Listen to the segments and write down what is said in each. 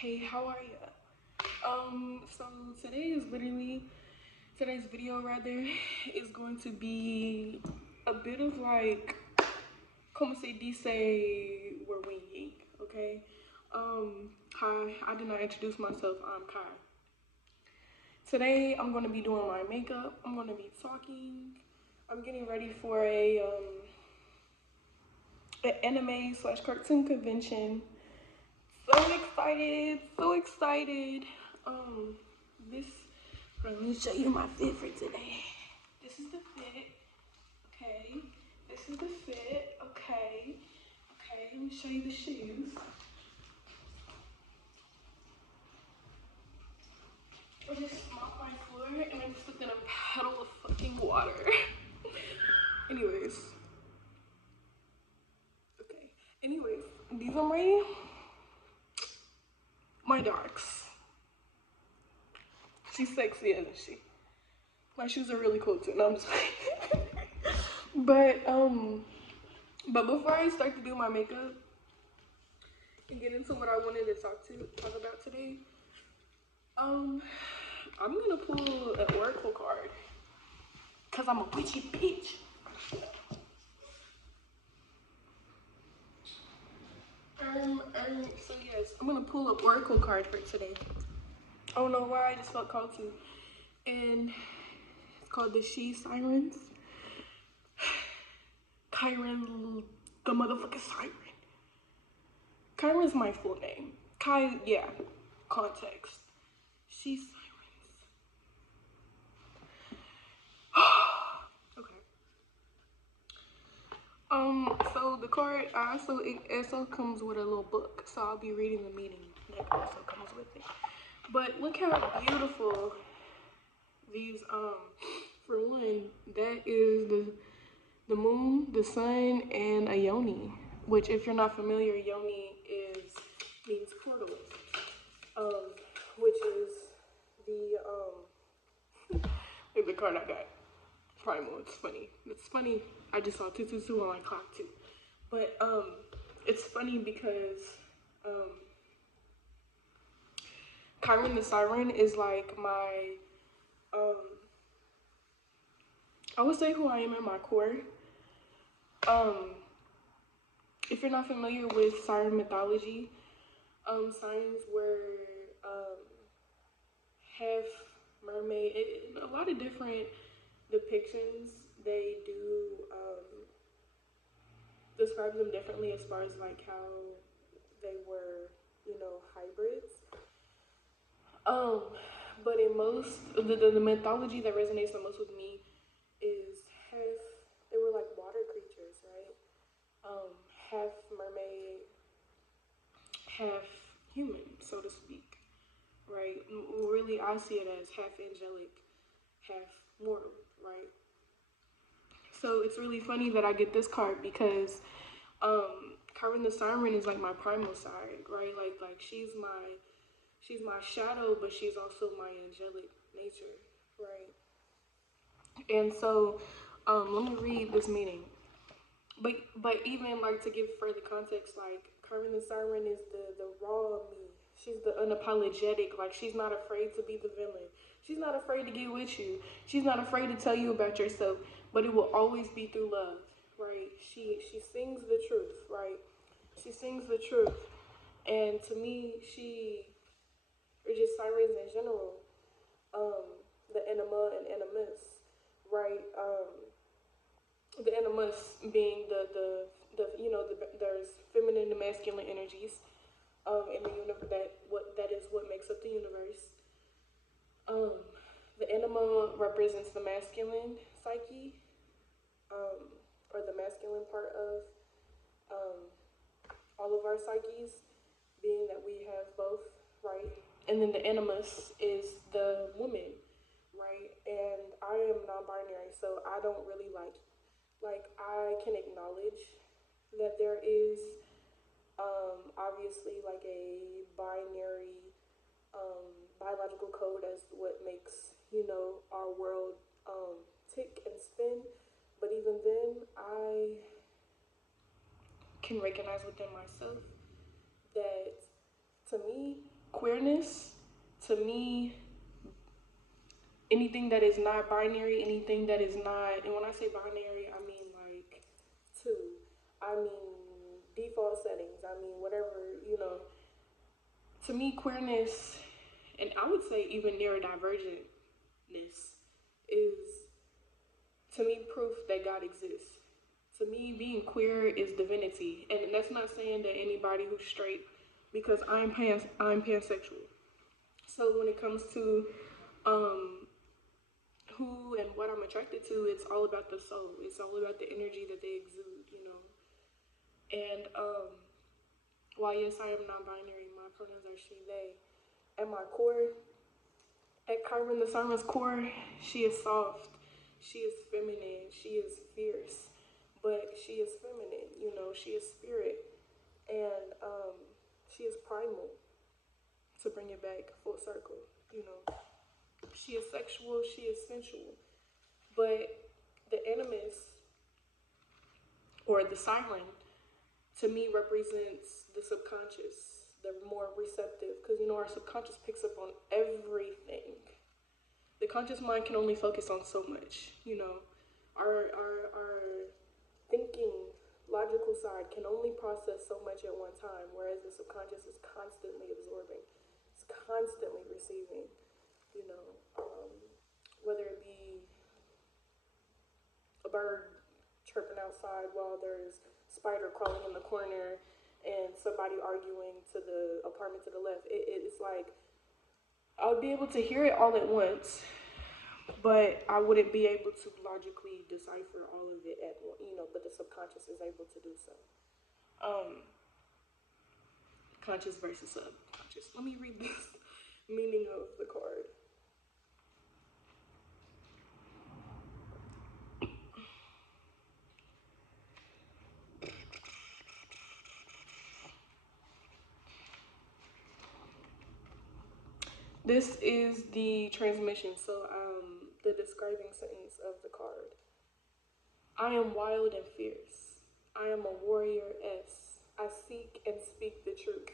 Hey, how are ya? So today's video rather is going to be a bit of like, como se dice, we're winging, okay? Hi, I did not introduce myself. I'm Kai. Today I'm going to be doing my makeup. I'm going to be talking. I'm getting ready for an anime slash cartoon convention. So excited, so excited. This, let me show you my fit for today. This is the fit, okay? This is the fit, okay? Okay, let me show you the shoes. I just mopped my floor and I'm just gonna puddle of fucking water. Anyways. Okay, anyways, these are my darks. She's sexy, isn't she? My shoes are really cool too. No, I'm just kidding. But before I start to do my makeup and get into what I wanted to talk about today, I'm gonna pull an oracle card because I'm a witchy bitch. So yes, I'm gonna pull an oracle card for today. I don't know why, I just felt called to. And it's called the She Sirens. Kyron, the motherfucking siren. Kyron's my full name. Yeah, context. She Sirens. Okay. So the card it also comes with a little book, so I'll be reading the meaning that also comes with it. But look how beautiful these for one, that is the moon, the sun, and a yoni, which if you're not familiar, yoni means portal, which is the card I got. Primal. It's funny. It's funny. I just saw 222 on my clock too, but it's funny because Chiron the Siren is like my I would say who I am at my core. If you're not familiar with siren mythology, sirens were half mermaid. A lot of different depictions. They do describe them differently as far as like how they were, hybrids. But in most the mythology that resonates the most with me is they were like water creatures, right? Half mermaid, half human, so to speak, right? Really, I see it as half angelic, half mortal, right? So it's really funny that I get this card because Karen the Siren is like my primal side, right? Like she's my shadow, but she's also my angelic nature, right? And so let me read this meaning. But even like to give further context, like Karen the Siren is the raw me. She's the unapologetic. Like she's not afraid to be the villain. She's not afraid to get with you. She's not afraid to tell you about yourself. But it will always be through love, right? She sings the truth, right? She sings the truth, and to me, or just sirens in general, the anima and animus, right? The animus being there's feminine and masculine energies in the universe, that is what makes up the universe. The anima represents the masculine psyche, or the masculine part of all of our psyches, being that we have both, right? And then the animus is the woman, right? And I am non-binary, so I don't really like I can acknowledge that there is obviously like a binary biological code as what makes our world tick and spin, but even then I can recognize within myself that to me queerness, to me, anything that is not binary, anything that is not, and when I say binary, I mean like two. I mean default settings. I mean whatever, to me, queerness, and I would say even neurodivergentness, is to me proof that God exists. To me, being queer is divinity, and that's not saying that anybody who's straight, because I'm pansexual. So when it comes to um, who and what I'm attracted to, it's all about the soul. It's all about the energy that they exude. And while yes, I am non-binary, my pronouns are she, they. At my core, at Kyron the Siren's core, she is soft, she is feminine, she is fierce, but she is feminine. She is spirit, and she is primal. To bring it back full circle. She is sexual, she is sensual, but the animus or the siren to me represents the subconscious, the more receptive, because our subconscious picks up on everything. The conscious mind can only focus on so much. Our thinking, logical side can only process so much at one time, whereas the subconscious is constantly absorbing, it's constantly receiving. You know, um, whether it be a bird chirping outside while there's a spider crawling in the corner and somebody arguing to the apartment to the left. It's like I would be able to hear it all at once, but I wouldn't be able to logically decipher all of it at once. But the subconscious is able to do so. Um, Conscious versus subconscious. Let me read this meaning of the card. This is the transmission, so the describing sentence of the card. I am wild and fierce. I am a warrior S. I seek and speak the truth.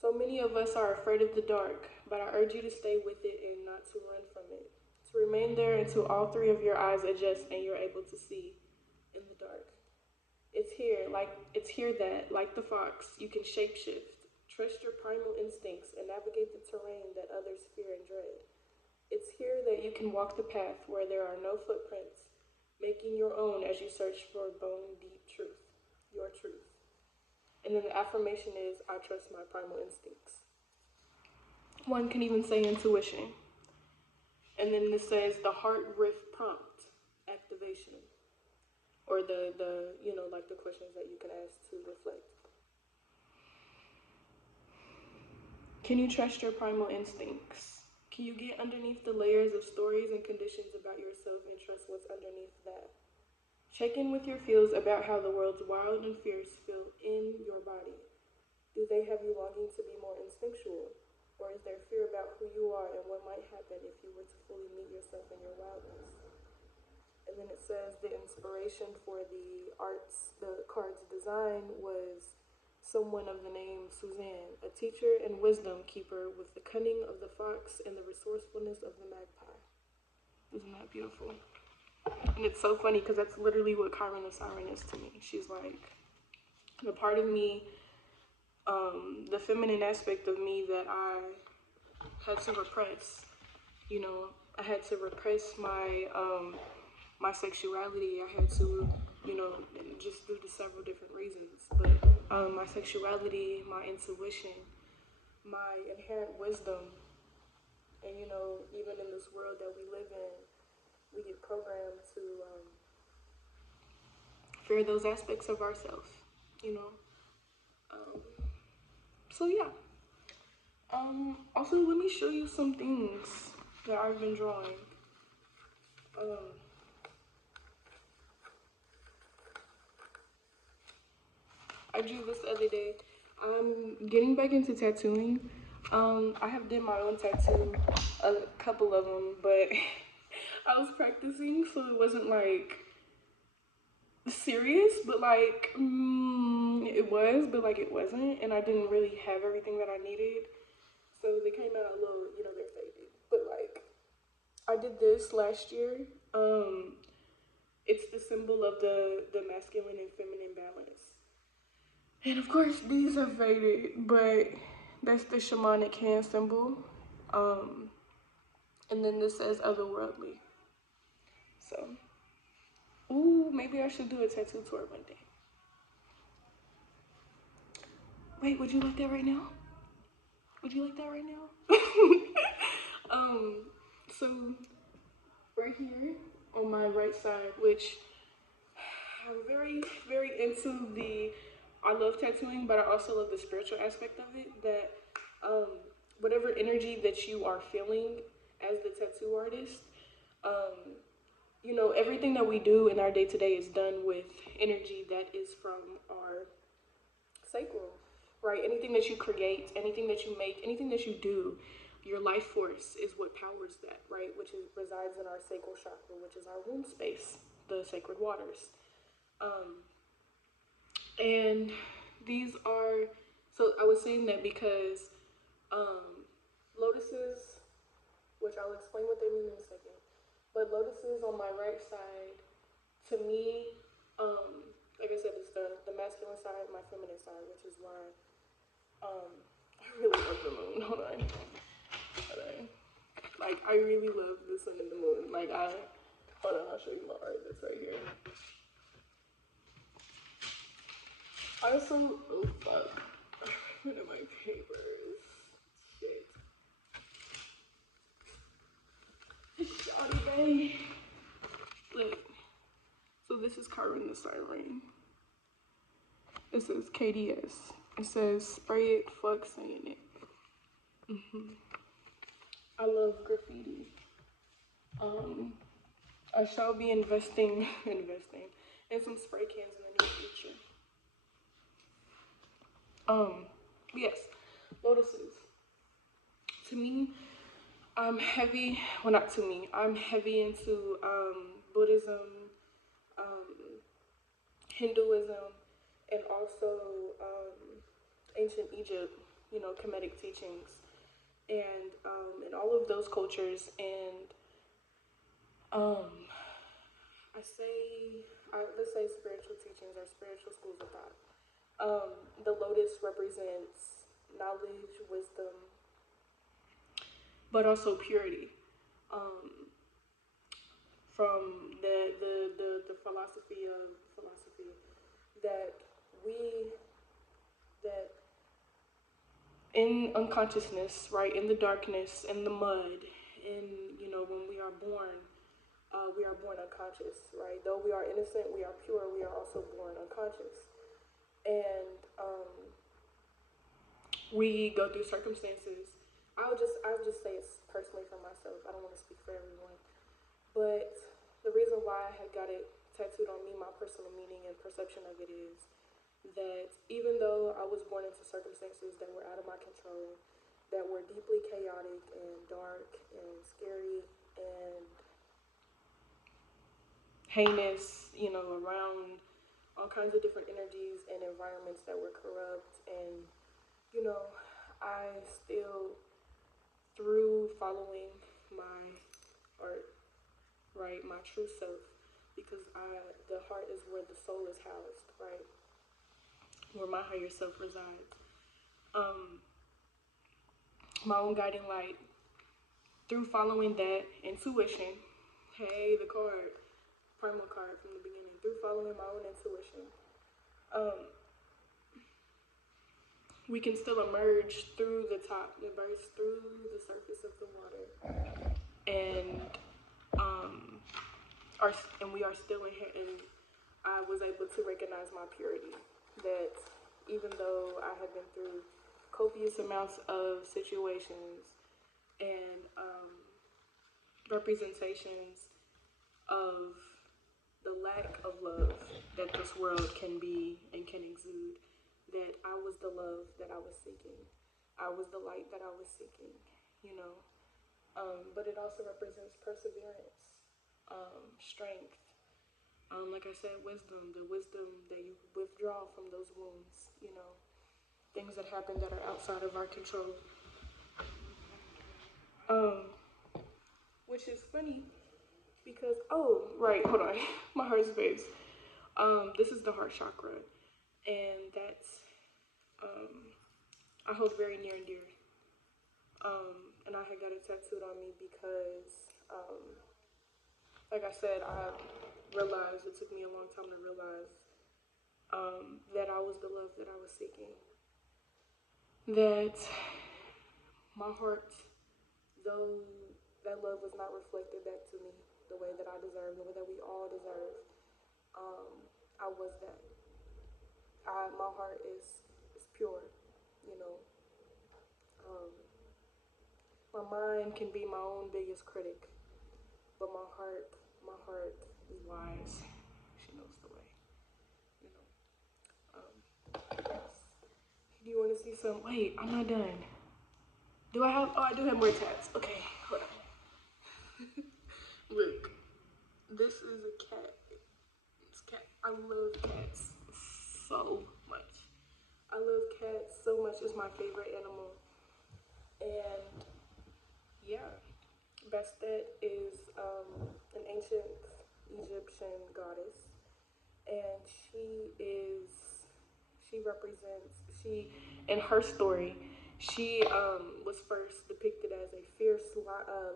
So many of us are afraid of the dark, but I urge you to stay with it and not to run from it. To remain there until all three of your eyes adjust and you're able to see in the dark. It's here that, like the fox, you can shapeshift. Trust your primal instincts and navigate the terrain that others fear and dread. It's here that you can walk the path where there are no footprints, making your own as you search for bone deep truth, your truth. And then the affirmation is, I trust my primal instincts. One can even say intuition. And then this says the heart riff prompt activation. Or like the questions that you can ask to reflect. Can you trust your primal instincts? Can you get underneath the layers of stories and conditions about yourself and trust what's underneath that? Check in with your feels about how the world's wild and fierce feel in your body. Do they have you longing to be more instinctual? Or is there fear about who you are and what might happen if you were to fully meet yourself in your wildness? And then it says the inspiration for the card's design was someone of the name Suzanne, a teacher and wisdom keeper with the cunning of the fox and the resourcefulness of the magpie. Isn't that beautiful? And it's so funny because that's literally what Kyron the Siren is to me. She's like the part of me, the feminine aspect of me that I had to repress. I had to repress my sexuality. I had to, just due to several different reasons. But my sexuality, my intuition, my inherent wisdom, and even in this world that we live in, we get programmed to fear those aspects of ourselves. So yeah. Also, let me show you some things that I've been drawing. I drew this the other day. I'm getting back into tattooing. I have did my own tattoo, a couple of them, but I was practicing, so it wasn't like serious, but like it was, but like it wasn't, and I didn't really have everything that I needed. I did this last year. It's the symbol of the masculine and feminine balance. And of course, these are faded, but that's the shamanic hand symbol. Um, and then this says otherworldly. So, ooh, maybe I should do a tattoo tour one day. Wait, would you like that right now? Would you like that right now? So right here on my right side, which I'm very, very into I love tattooing, but I also love the spiritual aspect of it. That um, whatever energy that you are feeling as the tattoo artist, um, you know, everything that we do in our day to day is done with energy that is from our sacral, right? Anything that you create, anything that you make, anything that you do, your life force is what powers that, right? Which resides in our sacral chakra, which is our womb space, the sacred waters. Um, and these are, so I was saying that because lotuses, which I'll explain what they mean in a second, but lotuses on my right side, to me, like I said, it's the masculine side, my feminine side, which is why I really love the moon. Hold on. Hold on. Like, I really love the sun and the moon. Like, hold on, I'll show you my art that's right here. I also, oh fuck. What are my papers? Shit. Shawty Bay. Look. So this is carving the siren. It says KDS. It says spray it, fuck saying it. I love graffiti. I shall be investing in some spray cans in the near future. Yes, lotuses. To me, I'm heavy. Well, not to me. I'm heavy into Buddhism, Hinduism, and also ancient Egypt. You know, Kemetic teachings, and in all of those cultures, and let's say spiritual teachings or spiritual schools of thought. The lotus represents knowledge, wisdom, but also purity. From the philosophy that we that in unconsciousness, right, in the darkness, in the mud, in when we are born unconscious, right? Though we are innocent, we are pure. We are also born unconscious, and we go through circumstances. I'll just say it's personally for myself. I don't want to speak for everyone, but the reason why I had got it tattooed on me, my personal meaning and perception of it is that even though I was born into circumstances that were out of my control, that were deeply chaotic and dark and scary and heinous, around all kinds of different energies and environments that were corrupt, and I still, through following my heart, right, my true self, because the heart is where the soul is housed, right, where my higher self resides. My own guiding light, through following that intuition, hey, the card, primal card from the beginning, through following my own intuition, we can still emerge through the top, burst through the surface of the water, and we are still in here. And I was able to recognize my purity. That even though I have been through copious amounts of situations and representations of the lack of love that this world can be and can exude, that I was the love that I was seeking. I was the light that I was seeking, you know. But it also represents perseverance, strength, like I said, wisdom, the wisdom that you withdraw from those wounds, things that happen that are outside of our control. Um, which is funny because oh right, hold on, my heart space. This is the heart chakra, and that's um I hold very near and dear. And I had got it tattooed on me because like I said, I realized it took me a long time to realize that I was the love that I was seeking. That my heart, though that love was not reflected back to me the way that I deserve, the way that we all deserve, I was that. My heart is pure, you know. Um, my mind can be my own biggest critic, but my heart is wise. She knows the way, you know. Yes. Do you want to see some? Wait, I'm not done. Do I have? Oh, I do have more tats. Okay, hold on. Look, this is a cat. It's cat. I love cats so much. I love cats so much. It's my favorite animal. And yeah, Bastet is an ancient Egyptian goddess, and she represents she in her story she was first depicted as a fierce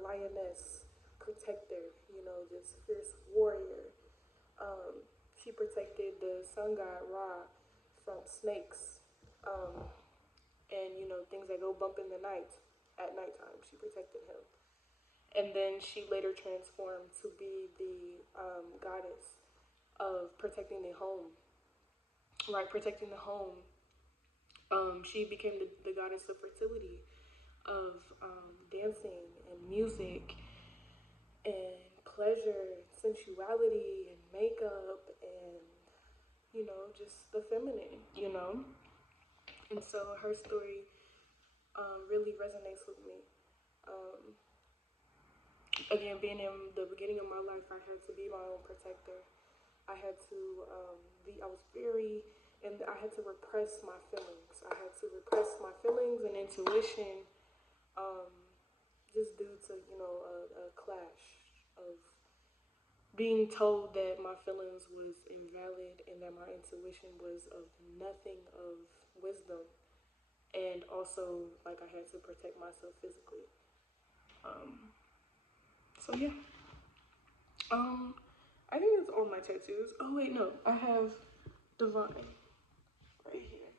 lioness protector, you know, this fierce warrior. She protected the sun god Ra from snakes, um, and you know things that go bump in the night at nighttime. She protected him, and then she later transformed to be the goddess of protecting the home, right? Protecting the home. She became the goddess of fertility, of dancing and music and pleasure, and sensuality and makeup and you know just the feminine, you know. And so her story really resonates with me. Um, Again, being in the beginning of my life, I had to be my own protector. I had to be. I was very, and I had to repress my feelings. I had to repress my feelings and intuition, um, just due to you know a clash of being told that my feelings was invalid and that my intuition was of nothing of wisdom, and also like I had to protect myself physically. Um, so yeah, um, I think that's all my tattoos. Oh wait, no, I have divine right here,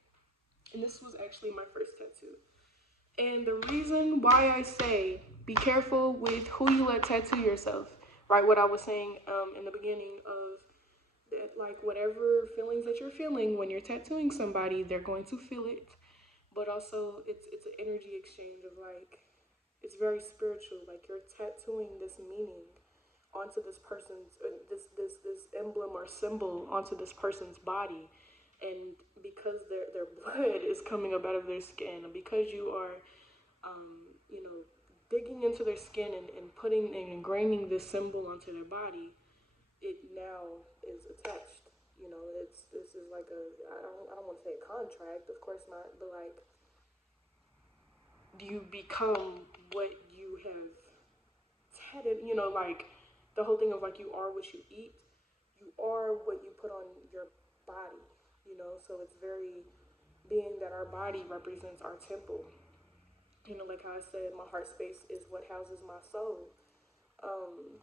and this was actually my first tattoo. And the reason why I say be careful with who you let tattoo yourself, right? What I was saying in the beginning of that, like whatever feelings that you're feeling when you're tattooing somebody, they're going to feel it. But also, it's an energy exchange of like, it's very spiritual. Like you're tattooing this meaning onto this person's this emblem or symbol onto this person's body, and because their blood is coming up out of their skin, and because you are you know, digging into their skin and putting and ingraining this symbol onto their body, it now is attached. You know, this is like a I don't want to say a contract, of course not, but like you become what you have tatted. You know, like the whole thing of like you are what you eat, you are what you put on your body. You know, so it's very being that our body represents our temple. You know, like how I said, my heart space is what houses my soul. Um,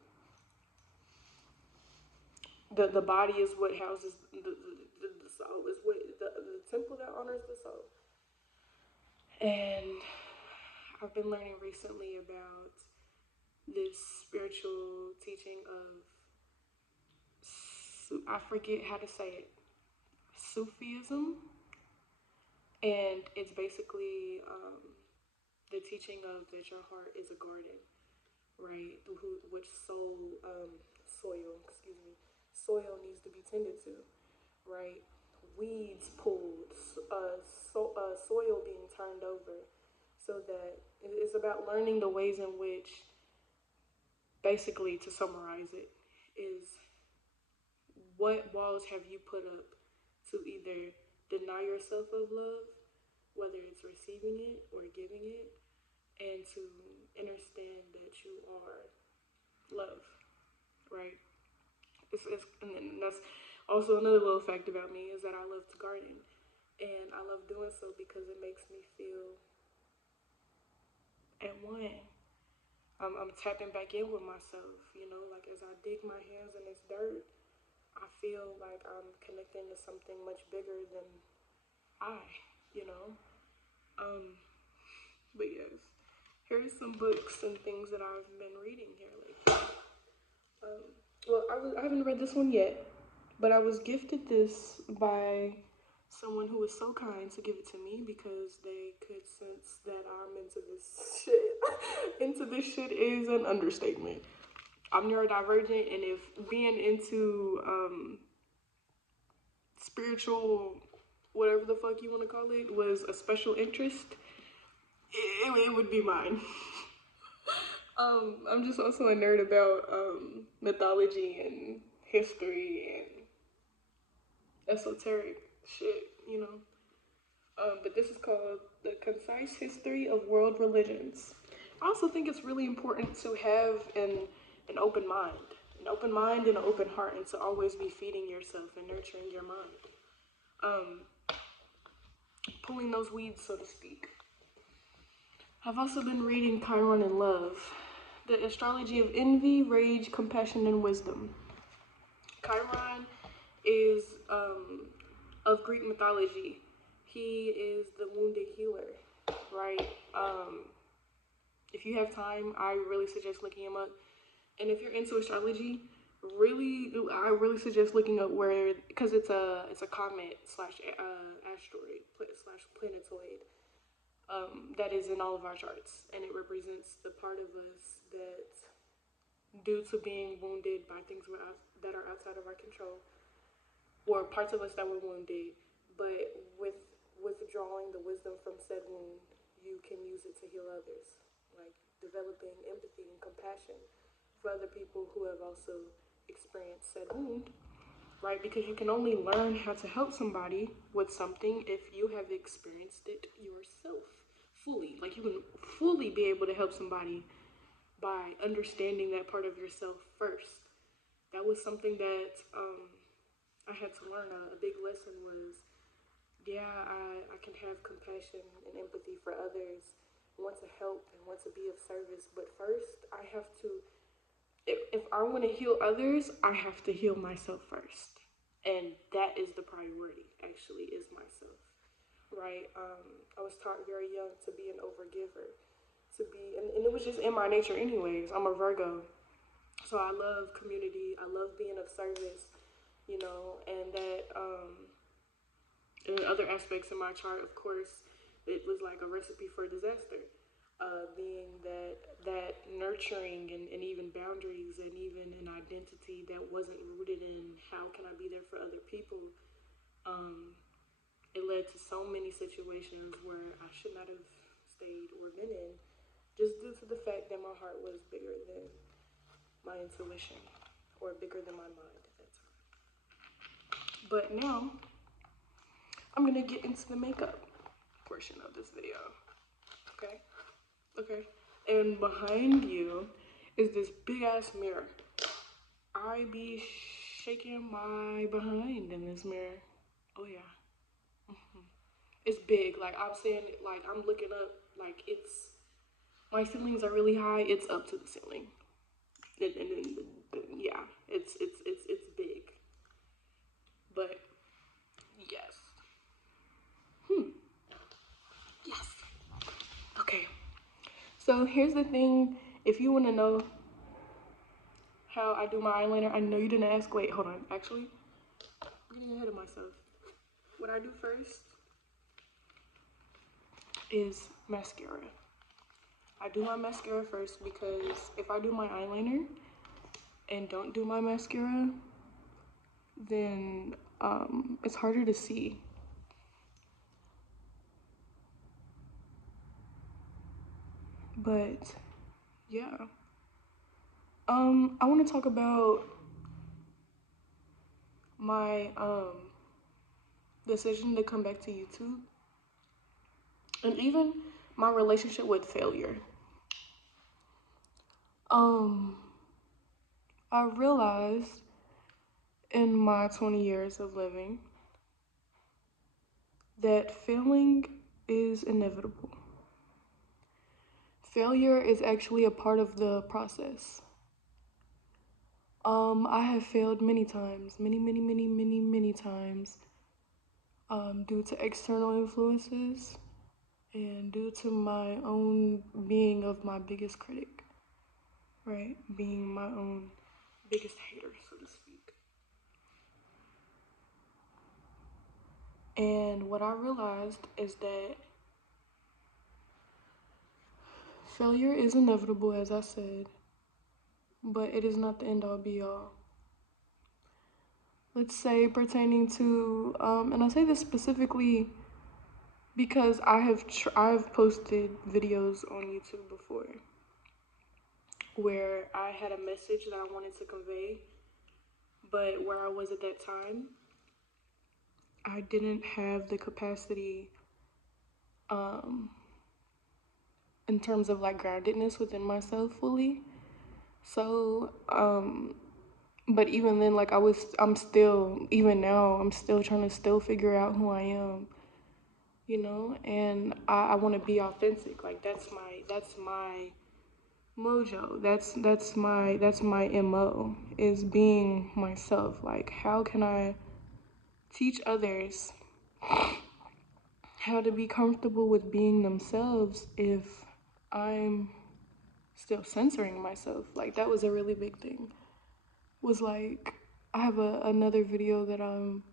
the body is what houses the soul is what the temple that honors the soul. And I've been learning recently about this spiritual teaching of I forget how to say it, Sufism, and it's basically the teaching of that your heart is a garden, right? Which soil needs to be tended to, right? Weeds pulled, soil being turned over, so that it's about learning the ways in which, basically, to summarize it, is what walls have you put up to either deny yourself of love, whether it's receiving it or giving it, and to understand that you are. love, right? And then that's also another little fact about me is that I love to garden. And I love doing so because it makes me feel at one. I'm tapping back in with myself, you know, like as I dig my hands in this dirt, I feel like I'm connecting to something much bigger than I, you know. Um, but yes, here's some books and things that I've been reading here lately. Um, well, I haven't read this one yet, but I was gifted this by someone who was so kind to give it to me because they could sense that I'm into this shit. Into this shit is an understatement. I'm neurodivergent, and if being into spiritual, whatever the fuck you want to call it, was a special interest, it would be mine. I'm just also a nerd about mythology and history and esoteric shit, you know. But this is called The Concise History of World Religions. I also think it's really important to have an open mind, an open mind and an open heart, and to always be feeding yourself and nurturing your mind. Um, Pulling those weeds, so to speak. I've also been reading Chiron and Love, the astrology of envy, rage, compassion, and wisdom. Chiron is of Greek mythology. He is the wounded healer, right? If you have time, I really suggest looking him up. And if you're into astrology, I really suggest looking up where, because it's a comet slash asteroid slash planetoid that is in all of our charts, and it represents the part of us that, due to being wounded by things that are outside of our control, or parts of us that were wounded, but with withdrawing the wisdom from said wound, you can use it to heal others, like developing empathy and compassion for other people who have also experienced said wound, right? Because you can only learn how to help somebody with something if you have experienced it yourself fully. Like you can fully be able to help somebody by understanding that part of yourself first. That was something that I had to learn. A big lesson was, yeah, I can have compassion and empathy for others, want to help and want to be of service, but first I have to, if I want to heal others, I have to heal myself first. And that is the priority, actually, is myself, right? I was taught very young to be an overgiver, and it was just in my nature anyways. I'm a Virgo, so I love community, I love being of service, you know, and that, and other aspects of my chart, of course, it was like a recipe for disaster. Being that nurturing and even boundaries and even an identity that wasn't rooted in how can I be there for other people. Um, it led to so many situations where I should not have stayed or been in, just due to the fact that my heart was bigger than my intuition, or bigger than my mind at that time. But now I'm gonna get into the makeup portion of this video. Okay? Okay. And behind you is this big ass mirror. I be shaking my behind in this mirror. Oh yeah. It's big. Like I'm saying, like I'm looking up. Like it's, my ceilings are really high. It's up to the ceiling. And yeah, it's big. But yes. Yes. Okay. So here's the thing. If you want to know how I do my eyeliner, I know you didn't ask. Wait, hold on. Actually, I'm getting ahead of myself. What I do first is mascara. I do my mascara first because if I do my eyeliner and don't do my mascara, then it's harder to see. But yeah, I want to talk about my decision to come back to YouTube, and even my relationship with failure. Um, I realized in my 20 years of living that failing is inevitable. Failure is actually a part of the process. I have failed many times, many times, due to external influences and due to my own being of my biggest critic, right? Being my own biggest hater, so to speak. And what I realized is that failure is inevitable, as I said, but it is not the end all be all. Let's say pertaining to, and I say this specifically because I've posted videos on YouTube before where I had a message that I wanted to convey, but where I was at that time, I didn't have the capacity in terms of like groundedness within myself fully. So, but even then, like I'm still, even now, I'm still trying to still figure out who I am, and I want to be authentic. Like that's my mojo. That's my MO is being myself. Like how can I teach others how to be comfortable with being themselves if I'm still censoring myself? Like that was a really big thing. Was like I have another video that I'm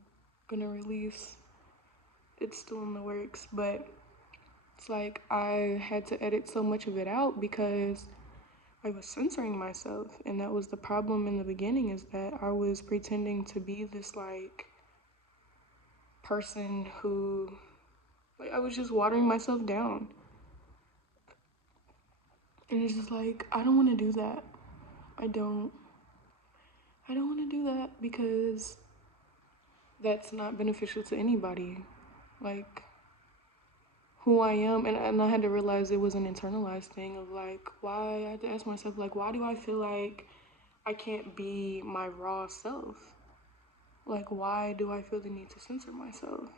gonna release. It's still in the works, but it's like I had to edit so much of it out because I was censoring myself, and that was the problem in the beginning, is that I was pretending to be this like person who, like, I was just watering myself down. And it's just like I don't want to do that. I don't want to do that because that's not beneficial to anybody. Like who I am, and I had to realize it was an internalized thing of like why I had to ask myself like why do I feel like I can't be my raw self? Like why do I feel the need to censor myself?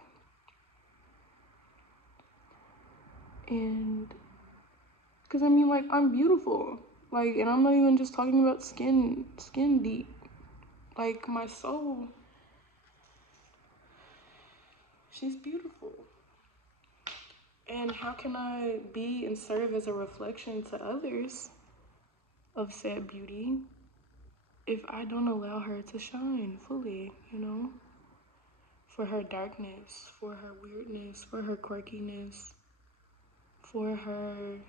And because I mean, like, I'm beautiful, like, and I'm not even just talking about skin deep. Like my soul, she's beautiful. And how can I be and serve as a reflection to others of said beauty if I don't allow her to shine fully, For her darkness, for her weirdness, for her quirkiness, for her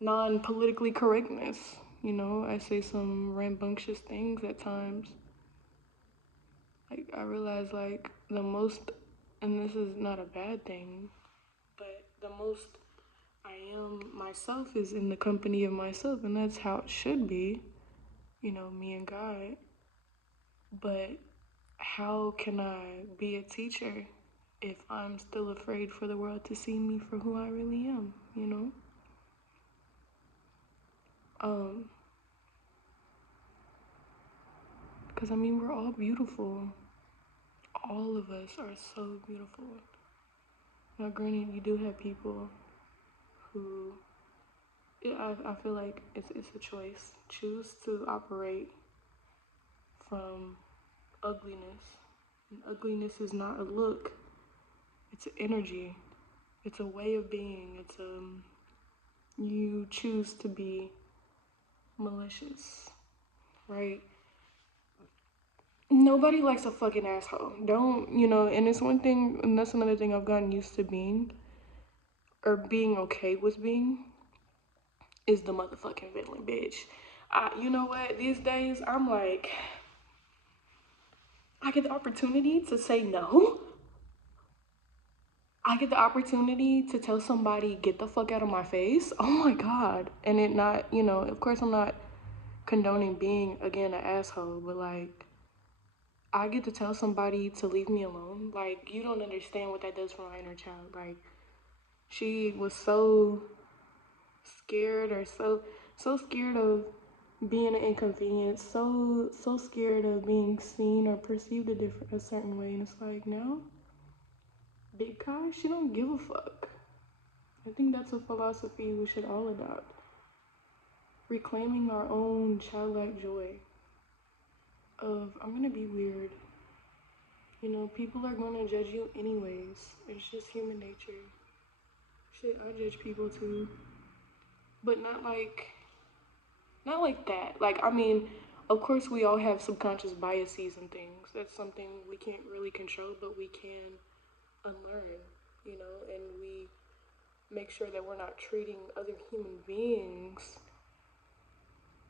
non-politically correctness. I say some rambunctious things at times. Like, I realize, like, the most, and this is not a bad thing, but the most I am myself is in the company of myself, and that's how it should be, me and God. But how can I be a teacher if I'm still afraid for the world to see me for who I really am? Because I mean, we're all beautiful. All of us are so beautiful. Now, granted, you do have people who, yeah, I feel like it's a choice. Choose to operate from ugliness. And ugliness is not a look, it's an energy, it's a way of being. You choose to be malicious, right? Nobody likes a fucking asshole. Don't, and it's one thing, and that's another thing I've gotten used to being, or being okay with being, is the motherfucking villain, bitch. You know what? These days, I'm like, I get the opportunity to say no. I get the opportunity to tell somebody, get the fuck out of my face. Oh my God. And it not, of course I'm not condoning being, again, an asshole, but like, I get to tell somebody to leave me alone. Like, you don't understand what that does for my inner child. Like, she was so scared or so scared of being an inconvenience, so scared of being seen or perceived a certain way, and it's like now, big Kai, she don't give a fuck. I think that's a philosophy we should all adopt. Reclaiming our own childlike joy of I'm gonna be weird. You know, people are gonna judge you anyways. It's just human nature. Shit, I judge people too, but not like that. Like, I mean, of course, we all have subconscious biases and things. That's something we can't really control, but we can unlearn, you know, and we make sure that we're not treating other human beings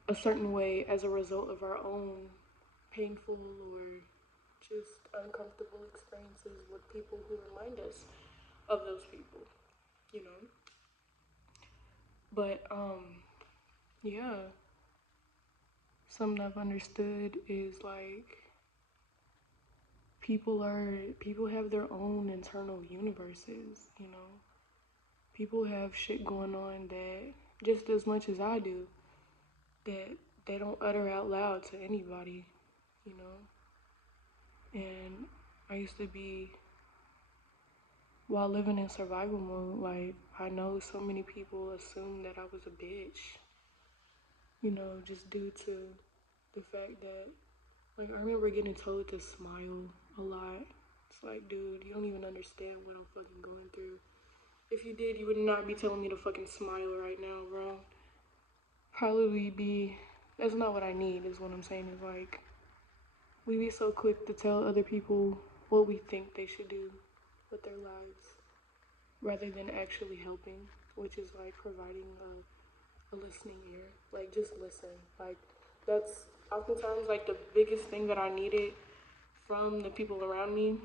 a certain way as a result of our own painful or just uncomfortable experiences with people who remind us of those people, you know. But yeah, something I've understood is like people have their own internal universes, you know. People have shit going on that just as much as I do that they don't utter out loud to anybody, you know. And I used to be, while living in survival mode, like I know so many people assume that I was a bitch, you know, just due to the fact that, like, I remember getting told to smile a lot. It's like, dude, you don't even understand what I'm fucking going through. If you did, you would not be telling me to fucking smile right now, bro. Probably be, that's not what I need, is what I'm saying. Is like, we be so quick to tell other people what we think they should do with their lives rather than actually helping, which is like providing a listening ear. Like, just listen. Like, that's oftentimes like the biggest thing that I needed from the people around me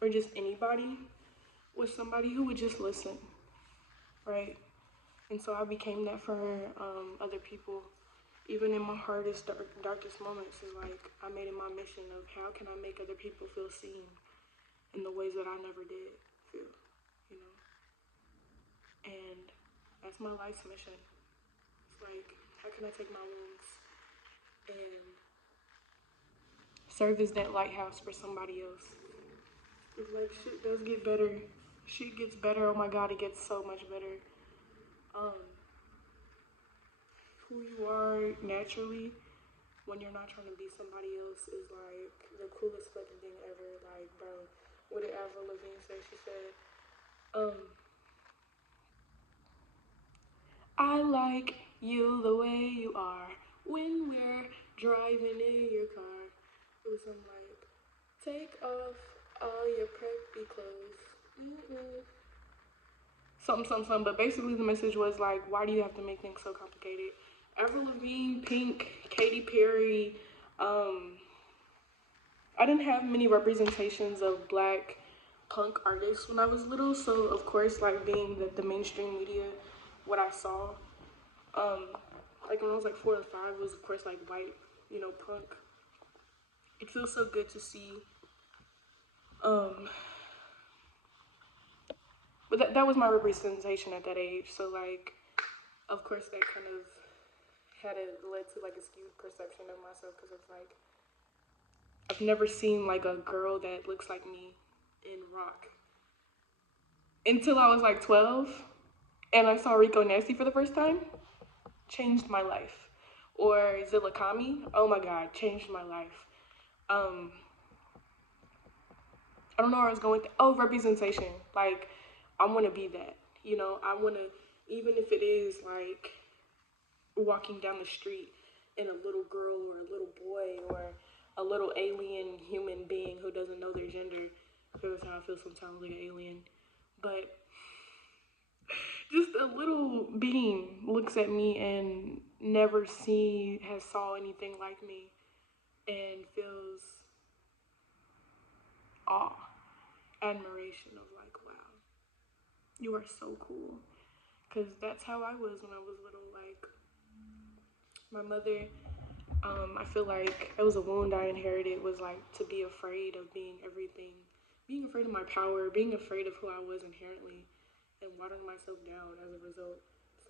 or just anybody was somebody who would just listen, right? And so I became that for other people. Even in my hardest, darkest moments, is like I made it my mission of how can I make other people feel seen in the ways that I never did feel, you know? And that's my life's mission. It's like, how can I take my wounds and serve as that lighthouse for somebody else? It's like shit does get better. Shit gets better. Oh my god, it gets so much better. Um, who you are naturally when you're not trying to be somebody else is like the coolest fucking thing ever. Like, bro, what did Avril Lavigne say? She said, I like you the way you are when we're driving in your car. It was something like, take off all your preppy clothes. Mm-mm. Something. But basically, the message was like, why do you have to make things so complicated? Avril Lavigne, Pink, Katy Perry. I didn't have many representations of black punk artists when I was little, so of course, like being the mainstream media, what I saw, um, like when I was like 4 or 5, was of course like white, you know, punk. It feels so good to see. Um, but that was my representation at that age. So like, of course, that kind of led to like a skewed perception of myself because it's like I've never seen like a girl that looks like me in rock until I was like 12, and I saw Rico Nasty for the first time. Changed my life. Or Zilla Kami, oh my god, changed my life. Um, I don't know where I was going. Oh, representation. Like, I want to be that. You know, I want to, even if it is like walking down the street and a little girl or a little boy or a little alien human being who doesn't know their gender. That's how I feel sometimes, like an alien. But just a little being looks at me and never has saw anything like me and feels awe, admiration of like, wow, you are so cool. Because that's how I was when I was little. Like, my mother, I feel like it was a wound I inherited, was like to be afraid of being everything, being afraid of my power, being afraid of who I was inherently, and watering myself down as a result.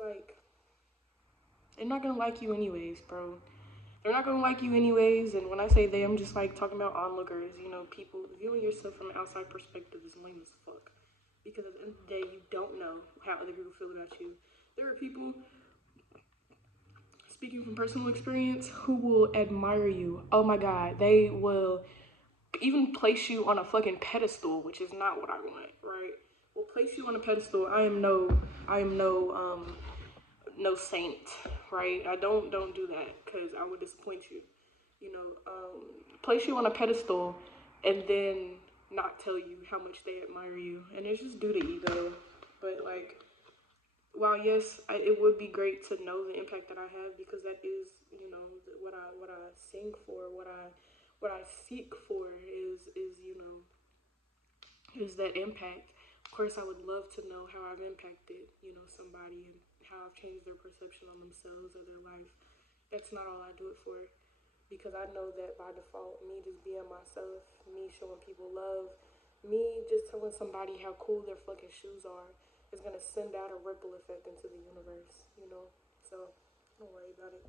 like they're not gonna like you anyways, bro. They're not gonna like you anyways. And when I say they, I'm just like talking about onlookers. You know, people viewing yourself from an outside perspective is lame as fuck. Because at the end of the day, you don't know how other people feel about you. There are people, speaking from personal experience, who will admire you. Oh my god, they will even place you on a fucking pedestal, which is not what I want, right? Will place you on a pedestal. I am no saint, right? I don't do that because I would disappoint you. You know, place you on a pedestal and then not tell you how much they admire you, and it's just due to ego. But like, while yes, it would be great to know the impact that I have because that is, you know, what I sing for, what I seek for is you know is that impact. Of course, I would love to know how I've impacted, you know, somebody and how I've changed their perception on themselves or their life. That's not all I do it for because I know that by default, me just being myself, me showing people love, me just telling somebody how cool their fucking shoes are is gonna send out a ripple effect into the universe, you know? So don't worry about it.